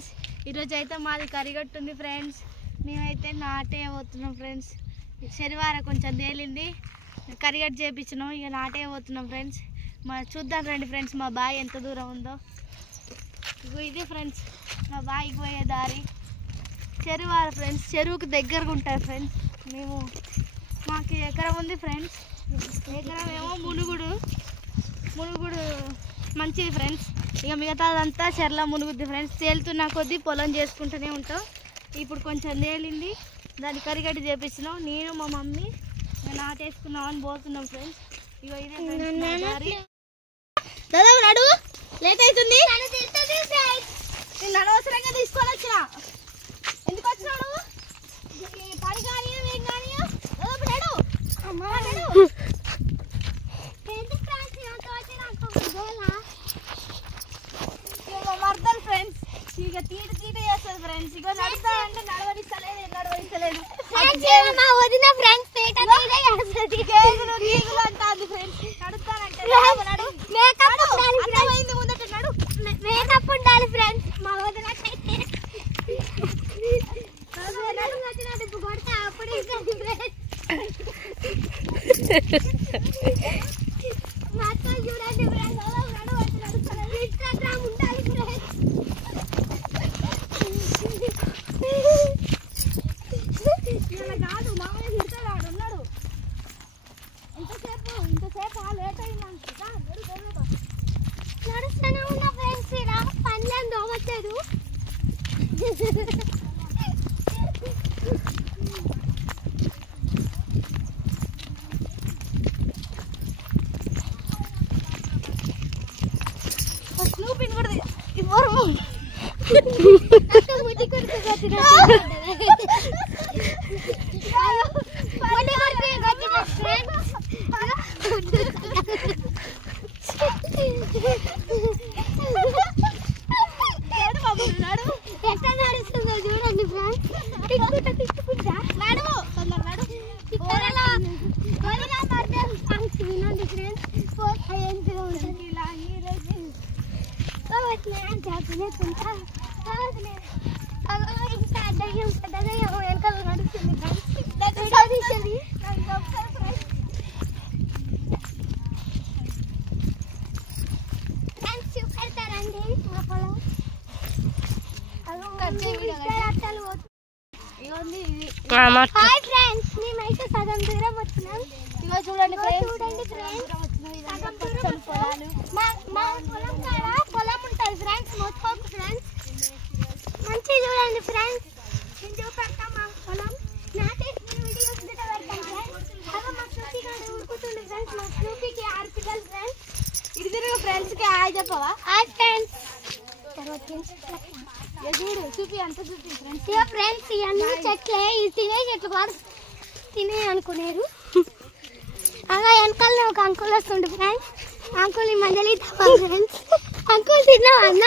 Friends, ఈరోజు అయితే మాది కరిగట్టు ఉంది ఫ్రెండ్స్. మేమైతే నాటే పోతున్నాం ఫ్రెండ్స్. శనివారం కొంచెం తేలింది, కరిగట్టు చేపించినాం, ఇక నాటే పోతున్నాం ఫ్రెండ్స్. చూద్దాం రండి ఫ్రెండ్స్ మా బావి ఎంత దూరం ఉందో. ఇగో ఇది ఫ్రెండ్స్ మా బావికి పోయే దారి. శనివారం ఫ్రెండ్స్, చెరువుకి దగ్గరగా ఉంటుంది ఫ్రెండ్స్. మాకు ఎకరం ఉంది ఫ్రెండ్స్. ఎకరం ఏమో మునుగుడు మంచిది ఫ్రెండ్స్. ఇక మిగతాదంతా చెర్ల మునుగుద్ది ఫ్రెండ్స్. తేలుతున్న కొద్దీ పొలం చేసుకుంటూనే ఉంటాం. ఇప్పుడు కొంచెం తేలింది, దాన్ని కరిగట్టు చేపించినాం. నేను మా మమ్మీ నాటేసుకున్నాం అని పోతున్నాం ఫ్రెండ్స్. ఇక ఇదే దారి. దాదాపు నడు, లేట్ అవుతుంది. నేను అనవసరంగా తీసుకొని వచ్చిన. ఎందుకు వచ్చినాడు? పని కానీ ఏం కానీ నడు మర్దలు ఫ్రెండ్స్. ఇక తీట చేస్తుంది ఫ్రెండ్స్. ఇక నడుస్తా అంటే నడవడిస్తలేదు అంటుంది ఫ్రెండ్స్. నడుస్తానంటే అర్థమైంది, ముందట నడు. మేకప్ ఉండాలి ఫ్రెండ్స్. మా వదిన కొడతా అప్పుడు చూడండి ఫ్రెండ్స్. ఇన్స్టాగ్రామ్ ఉండాలి ఫ్రెండ్స్. కాదు మామయ్య తిడతాడు, ఉన్నాడు. ఇంతసేపు లేట్ అయిందంట. నడుస్తూనే ఉన్నా ఫ్రెండ్స్. ఇలా పనిలేం దోమలేదు. స్నూపిని కూడా ఇవ్వరు. ఎట్లా నడుస్తుందో చూడండి ఫ్రెండ్స్. తిట్టుకుంటా నడుము, తొందర నడు. వినండి ఫ్రెండ్స్. వెనకాల నడుస్తుంది ఫ్రెండ్స్. చూపెడతారండి మా పొలం. హాయ్ ఫ్రెండ్స్, మేమైతే సగం దూరం వచ్చినాం. ఇగో చూడండి ఫ్రెండ్స్. మా పొలం కాడ పొలం ఉంటుంది ఫ్రెండ్స్. మొత్తం ఫ్రెండ్స్ మంచిగా చూడండి ఫ్రెండ్స్. నేను చూపెడతాం మా పొలం. నాటేసిన వీడియోస్ గిట్ట పెడతాం ఫ్రెండ్స్. అలా మా స్నూపీ గారు ఉరుకుతుంది ఫ్రెండ్స్. మా స్నూపీకి 6 పిల్లలు ఫ్రెండ్స్. ఇటు తిరుగు ఫ్రెండ్స్కి హాయ్ చెప్పవా? Hi friends. చూడు చూపి అంత చూపి ఫ్రెండ్స్. ఇక ఫ్రెండ్స్ ఇవన్నీ చెట్లే, ఇది తినే చెట్లు కాదు, తినే అనుకునేరు. అలా వెనకాల ఒక అంకుల్ వస్తుండే ఫ్రెండ్స్. అంకుల్ మధ్యలో ఫ్రెండ్స్. అంకుల్ తిన్నావా అన్న?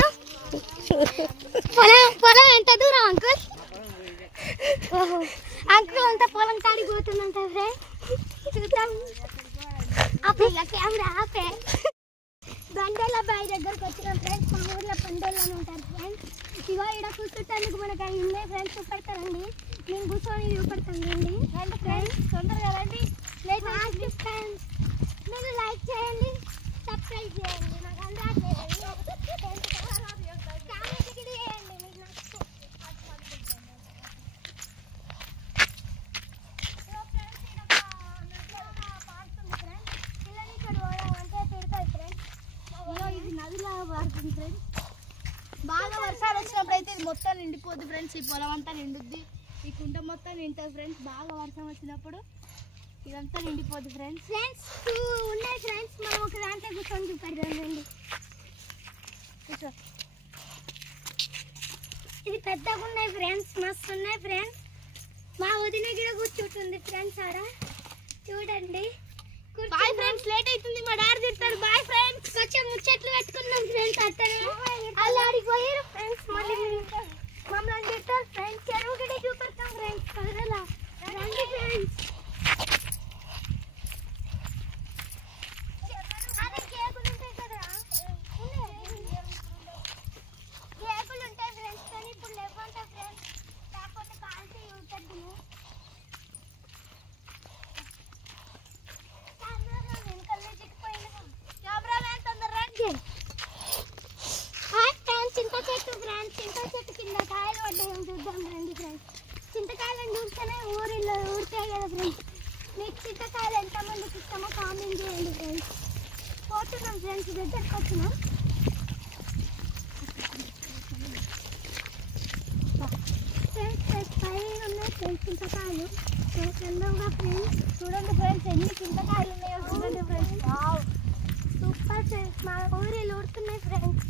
పొలం ఎంత దూరం అంకుల్? అంకుల్ అంతా పొలం కాడికి పోతుందంట ఫ్రెండ్స్. చూద్దాం. ఆపే కెమెరా ఆపే. బండోళ్ళ బావి దగ్గరకు వచ్చినాం ఫ్రెండ్స్. మా ఊర్లో బండోళ్ళు అని ఉంటారు ఫ్రెండ్స్. ఇగో ఇక్కడ కూర్చుంటేందుకు మనకు అవి ఉన్నాయి ఫ్రెండ్స్. చూపెడతారండి, మేము కూర్చొని చూపెడతాం రండి. రండి ఫ్రెండ్స్, తొందరగా రండి. ఫ్రెండ్స్ మీరు లైక్ చేయండి, సబ్స్క్రైబ్ చేయండి. నాకు అందరూ చేయండి. పిల్లలు ఇక్కడ పోవాలంటే తిడతాయి ఫ్రెండ్స్. ఇది నదిలాగా పారుతుంది ఫ్రెండ్స్. బాగా వర్షాలు వచ్చినప్పుడు అయితే ఇది మొత్తం నిండిపోద్ది ఫ్రెండ్స్. ఈ పొలం అంతా నిండుద్ది, ఈ కుంట మొత్తం నింటుంది ఫ్రెండ్స్. బాగా వర్షం వచ్చినప్పుడు ఇదంతా నిండిపోద్ది ఫ్రెండ్స్. ఫ్రెండ్స్ ఉన్నాయి ఫ్రెండ్స్. మనం ఒక దాంట్లో కూర్చొని చూపెడదామండి. ఇది పెద్దగా ఉన్నాయి ఫ్రెండ్స్, మస్తు ఉన్నాయి ఫ్రెండ్స్. మా వదిన కూడా కూర్చుంటుంది ఫ్రెండ్స్. ఆడ చూడండి. బాయ్ ఫ్రెండ్స్, లేట్ అవుతుంది, మా డాడీ తిడతారు. Boy friends. కొంచెం ముచ్చట్లు పెట్టుకున్నాం ఫ్రెండ్స్. అట్టనే వాళ్ళు ఆడిపోయారు ఫ్రెండ్స్. మళ్ళీ మమ్మల్ని తిడతారు ఫ్రెండ్స్. చెరువు కూడా చూపెడతాం ఫ్రెండ్స్. కదలా రండి ఫ్రెండ్స్. కేకులు ఉంటాయి ఫ్రెండ్స్. కానీ చింతకాయలను చూస్తేనే ఊరిలో ఊరితాయి కదా ఫ్రెండ్స్. మీకు చింతకాయలు ఎంతమందికి ఇస్తామో కామెంట్ చేయండి ఫ్రెండ్స్. పోతున్నాం ఫ్రెండ్స్, దగ్గరకు వచ్చినాం. ఫ్రెండ్స్ పైన ఉన్నాయి ఫ్రెండ్స్ చింతకాయలు. చందంగా ఫ్రెండ్స్ చూడండి ఫ్రెండ్స్ ఎన్ని చింతకాయలు ఉన్నాయో చూడండి ఫ్రెండ్స్. సూపర్ ఫ్రెండ్స్, మా ఊరిలో ఊరుతున్నాయి ఫ్రెండ్స్.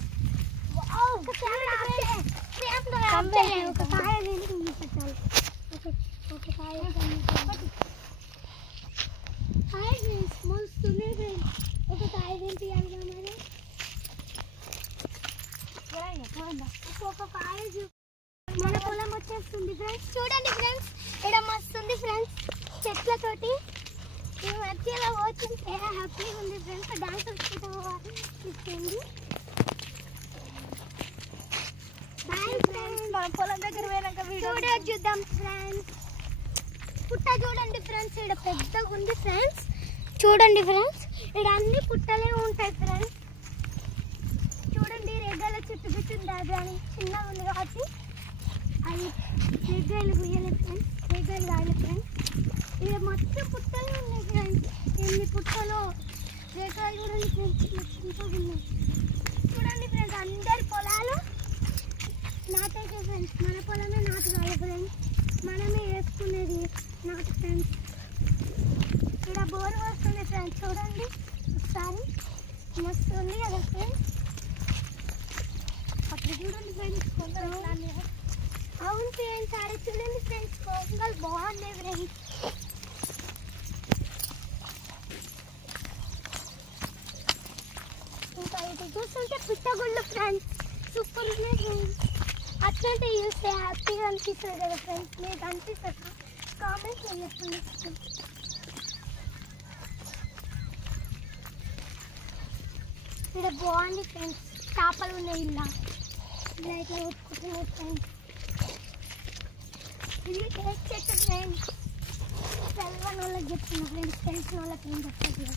ఒక కాయ పెట్టాలి. ఒక కాయ మోస్తుంది ఫ్రెండ్స్. ఒక కాయ తింటాలి మరి. ఒక కాయ మన పొలం వచ్చేస్తుంది ఫ్రెండ్స్. చూడండి ఫ్రెండ్స్ ఇక్కడ మస్తుంది ఫ్రెండ్స్ చెట్లతోటి. ఈ మధ్యలో వచ్చింటే హ్యాపీగా ఉంది ఫ్రెండ్స్. డాన్స్ వచ్చేది మనం పొలం దగ్గర పోయినాక వీడియో చూద్దాం ఫ్రెండ్స్. పుట్ట చూడండి ఫ్రెండ్స్, ఇక్కడ పెద్దగా ఉంది ఫ్రెండ్స్. చూడండి ఫ్రెండ్స్ ఇక్కడ అన్ని పుట్టలే ఉంటాయి ఫ్రెండ్స్. చూడండి రెగ్గల చుట్టూ చుట్టుంది అని చిన్నగా ఉంది కాబట్టి అది రెగ్గలు గుయ్యలేదు ఫ్రెండ్స్. రెగ్గలు కాయలేదు ఫ్రెండ్స్. ఇక్కడ మొత్తం పుట్టలే ఉన్నాయి ఫ్రెండ్స్. ఎన్ని పుట్టలో రెగ్గలు చూడండి ఫ్రెండ్స్ చిన్నగా ఉన్నాయి. చూడండి ఫ్రెండ్స్ అందరి పొలాలు నాటైతే ఫ్రెండ్స్. మన పొలమే నాటు కాదు ఫ్రెండ్స్, మనమే వేసుకునేది నాటు ఫ్రెండ్స్. ఇక్కడ బోర్ వస్తుంది ఫ్రెండ్స్. చూడండి ఒకసారి మస్తు ఉంది కదా ఫ్రెండ్స్. అక్కడ చూడండి ఫ్రెండ్స్ కొంగలు. అవును ఫ్రెండ్స్ ఆడ చూడండి ఫ్రెండ్స్ కొంగలు బాగున్నాయి ఫ్రెండ్స్. ఇంకా ఇది చూస్తుంటే పుట్టగుళ్ళు ఫ్రెండ్స్ సూపర్ ఉన్నాయి ఫ్రెండ్స్. అట్లాంటి చూస్తే హ్యాపీగా అనిపిస్తుంది కదా ఫ్రెండ్స్. మీకు అనిపిస్తుంది కామెంట్స్ చేయండి. ఇక్కడ బాగుంది ఫ్రెండ్స్. చేపలు ఉన్నాయి ఇలా ఇలా ఇట్లా కొట్టుకుంటున్నాయి ఫ్రెండ్స్. ఇది టేస్ట్ చెట్టు ఫ్రెండ్స్. తెలవని వాళ్ళకి చెప్తున్నా ఫ్రెండ్స్, తెలిసిన వాళ్ళకి ఏం చెప్పట్లేదు.